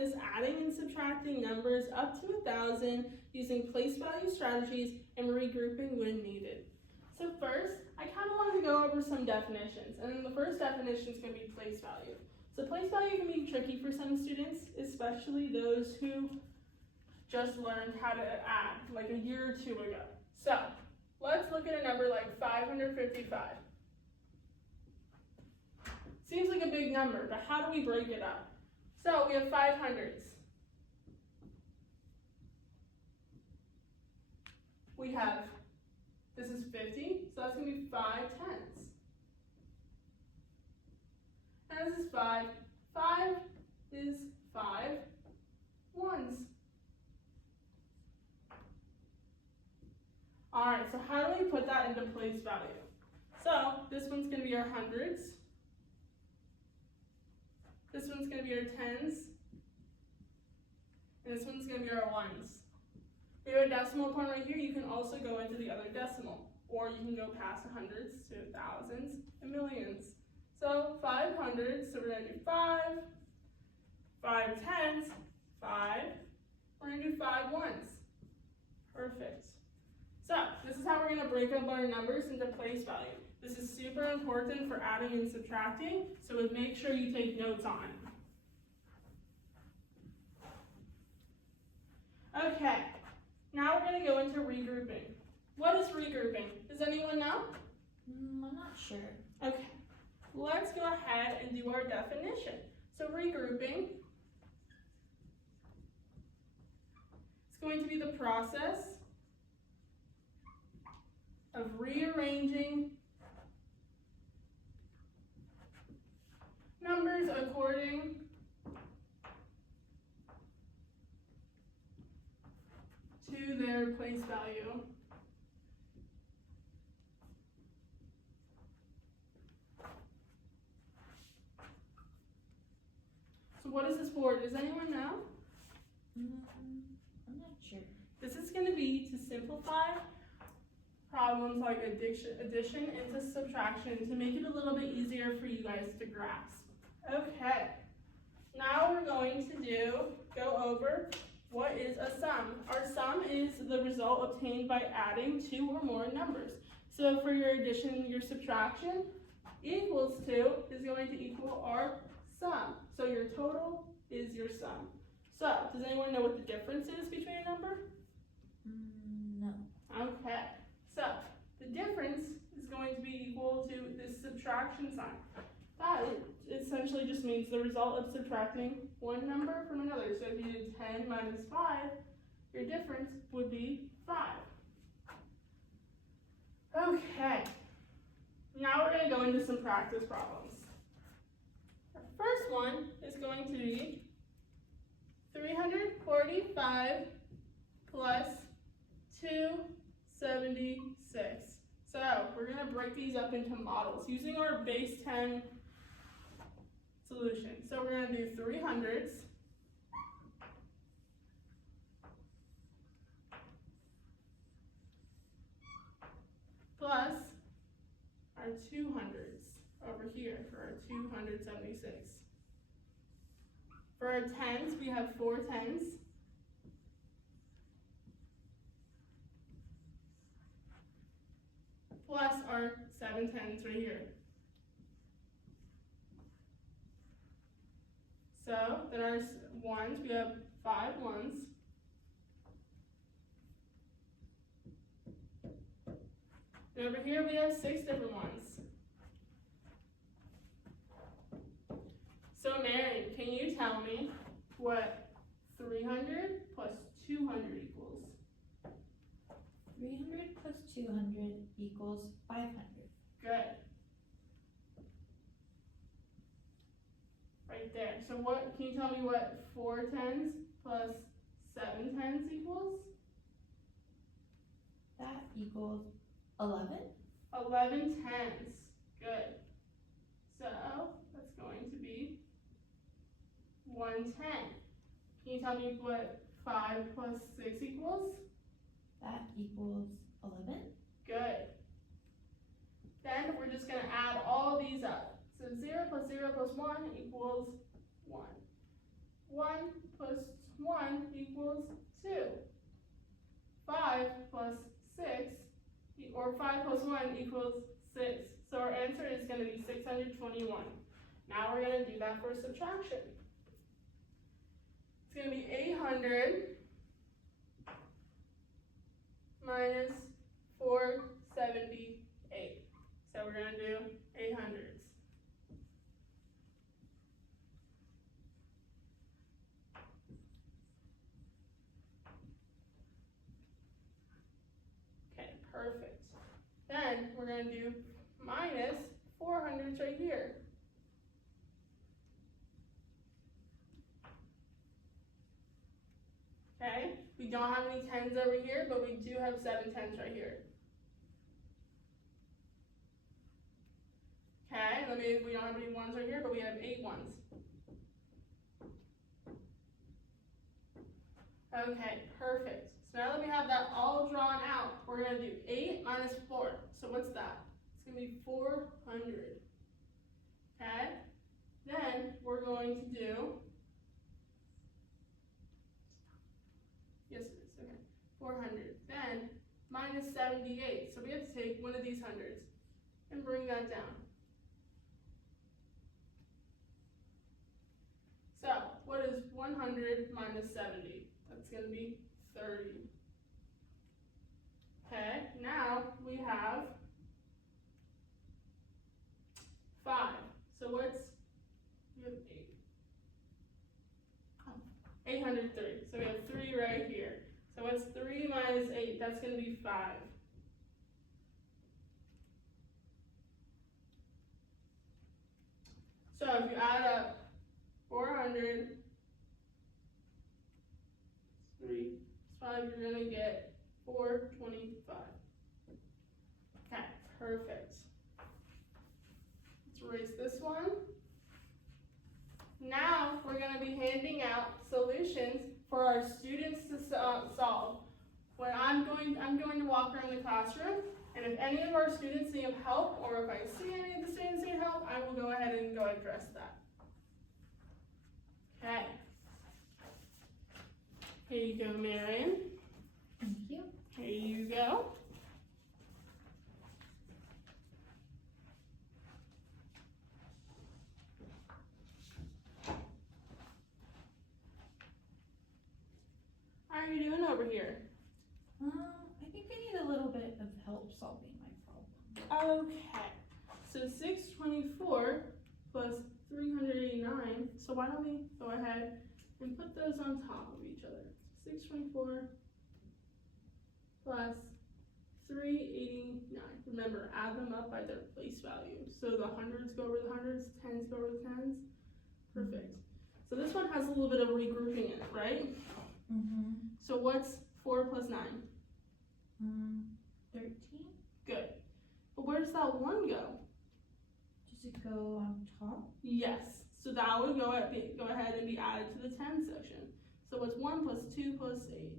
practice adding and subtracting numbers up to 1,000 using place value strategies and regrouping when needed. So first, I kind of want to go over some definitions, and then the first definition is going to be place value. So place value can be tricky for some students, especially those who just learned how to add like a year or two ago. So let's look at a number like 555. Seems like a big number, but how do we break it up? So we have 500s. We have, this is 50, so that's going to be 5 tenths. And this is 5. 5 is 5 ones. Alright, so how do we put that into place value? So this one's going to be our hundreds. This one's going to be our tens. And this one's going to be our ones. We have a decimal point right here. You can also go into the other decimal. Or you can go past hundreds to thousands and millions. So 500s, so we're going to do 5. 5 tens, 5. We're going to do 5 ones. Perfect. So this is how we're going to break up our numbers into place value. This is super important for adding and subtracting, so make sure you take notes on it. Okay, now we're going to go into regrouping. What is regrouping? Does anyone know? I'm not sure. Okay, let's go ahead and do our definition. So regrouping is going to be the process of rearranging numbers according to their place value. So what is this for? Does anyone know? I'm not sure. This is going to be to simplify problems like addition into subtraction to make it a little bit easier for you guys to grasp. Okay, now we're going to go over what is a sum. Our sum is the result obtained by adding two or more numbers. So for your addition and your subtraction, equals to is going to equal our sum. So your total is your sum. So does anyone know what the difference is between a number? No. Okay, so the difference is going to be equal to this subtraction sign. That essentially just means the result of subtracting one number from another. So if you did 10 minus 5, your difference would be 5. Okay, now we're going to go into some practice problems. The first one is going to be 345 plus 276. So we're going to break these up into models using our base 10 solution. So we're going to do 300s plus our 200s over here for our 276. For our tens, we have 4 tens. Plus our 7 tens right here. So then our ones, we have 5 ones. And over here we have 6 different ones. So Mary, can you tell me what 300 plus 200 equals? 300 plus 200 equals 500. Good. Right there. So what, can you tell me what 4 tens plus 7 tens equals? That equals 11. 11 tens. Good. So that's going to be 110. Can you tell me what 5 plus 6 equals? That equals 11. Good. Then we're just going to add all these up. So 0 plus 0 plus 1 equals 1. 1 plus 1 equals 2. 5 plus 6, or 5 plus 1 equals 6. So our answer is going to be 621. Now we're going to do that for subtraction. It's going to be 800 minus 478. So we're going to do 800s. Okay, perfect. Then we're going to do minus 400s right here. Okay, we don't have any 10s over here, but we do have 7 10s right here. Okay, let me, we don't have any 1s right here, but we have 8 1s. Okay, perfect. So now that we have that all drawn out, we're going to do 8 minus 4. So what's that? It's going to be 400. Okay, then we're going to do, yes it is, okay, 400. Then minus 78. So we have to take one of these hundreds and bring that down. So what is 100 minus 70? That's going to be 30. Okay, now we have 5. So what's, we have 8. Oh, 803. So we have 3 right here. So what's 3 minus 8? That's going to be 5. So if you add up 400, 3, 5, you're going to get 425. Okay, perfect. Let's erase this one. Now we're going to be handing out solutions for our students to solve. When I'm going to walk around the classroom, and if any of our students need help, or if I see any of the students need help, I will go ahead and go address that. Okay. Here you go, Marion. Thank you. Here you go. How are you doing over here? I think I need a little bit of help solving my problem. Okay. So 624 plus 389. So why don't we go ahead and put those on top of each other. 624 plus 389. Remember, add them up by their place value. So the hundreds go over the hundreds, tens go over the tens. Perfect. So this one has a little bit of regrouping in it, right? Mm-hmm. So what's 4 plus 9? 13? Good. But where does that 1 go? Does it go on top? Yes. So that would go ahead and be added to the 10 section. So what's 1 plus 2 plus 8?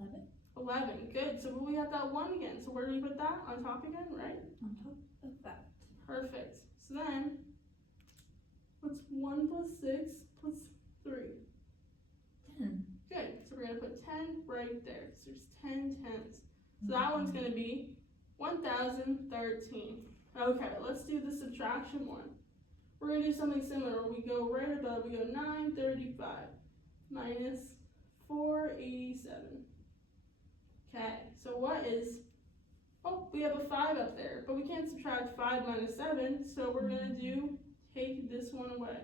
11? 11. Good. So we have that 1 again. So where do we put that? On top again, right? On top of that. Perfect. So then, what's 1 plus 6 plus 3? 10. Good. So we're going to put 10 right there. So there's 10 tens. So that one's going to be 1013. Okay, let's do the subtraction one. We're going to do something similar. We go right above, we go 935 minus 487. Okay, so what is, oh, we have a 5 up there, but we can't subtract 5 minus 7, so we're going to take this one away.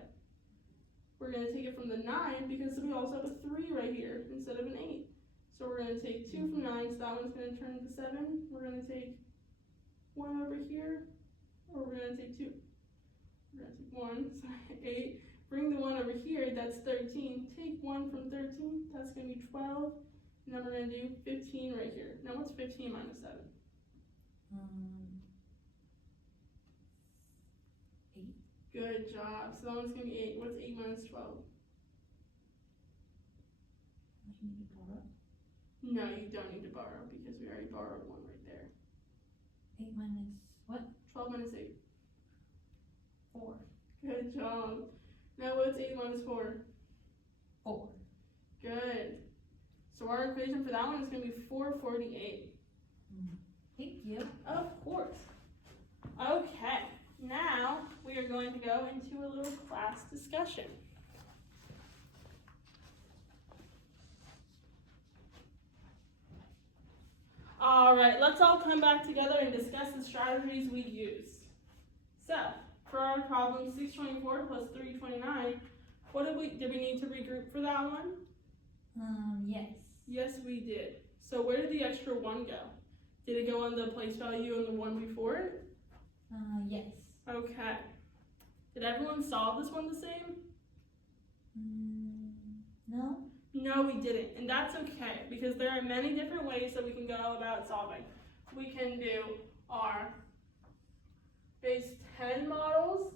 We're going to take it from the 9 because we also have a 3 right here instead of an 8. So we're going to take 2 from 9, so that one's going to turn into 7. We're going to take 1 over here, or we're going to take 2. We're going to take 1, so 8. Bring the 1 over here, that's 13. Take 1 from 13, that's going to be 12. And then we're going to do 15 right here. Now what's 15 minus 7? 8. Good job. So that one's going to be 8. What's 8 minus 12? I need to borrow. No, you don't need to borrow because we already borrowed 1 right there. 8 minus what? 12 minus 8. 4. Good job. Now what's 8 minus 4? 4. Good. So our equation for that one is going to be 448. Thank you. Of course. Okay, now we are going to go into a little class discussion. Alright, let's all come back together and discuss the strategies we use. So, for our problem 624 plus 329, did we need to regroup for that one? Yes. Yes, we did. So where did the extra 1 go? Did it go on the place value and the one before it? Yes. Okay. Did everyone solve this one the same? No? No, we didn't, and that's okay, because there are many different ways that we can go about solving. We can do our base 10 models,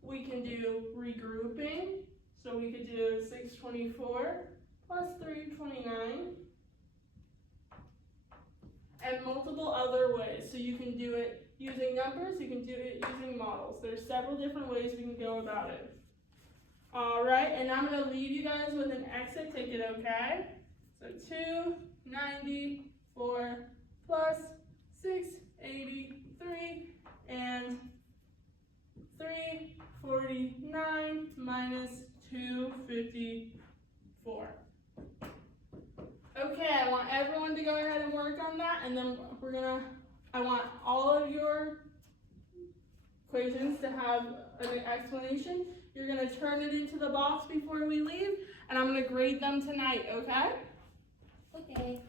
we can do regrouping, so we could do 624 plus 329, and multiple other ways. So you can do it using numbers, you can do it using models. There's several different ways we can go about it. Alright, and I'm going to leave you guys with an exit ticket, okay? So 294 plus 683 and 349 minus 254. Okay, I want everyone to go ahead and work on that, and then I want all of your equations to have an explanation. You're going to turn it into the box before we leave, and I'm going to grade them tonight, okay? Okay.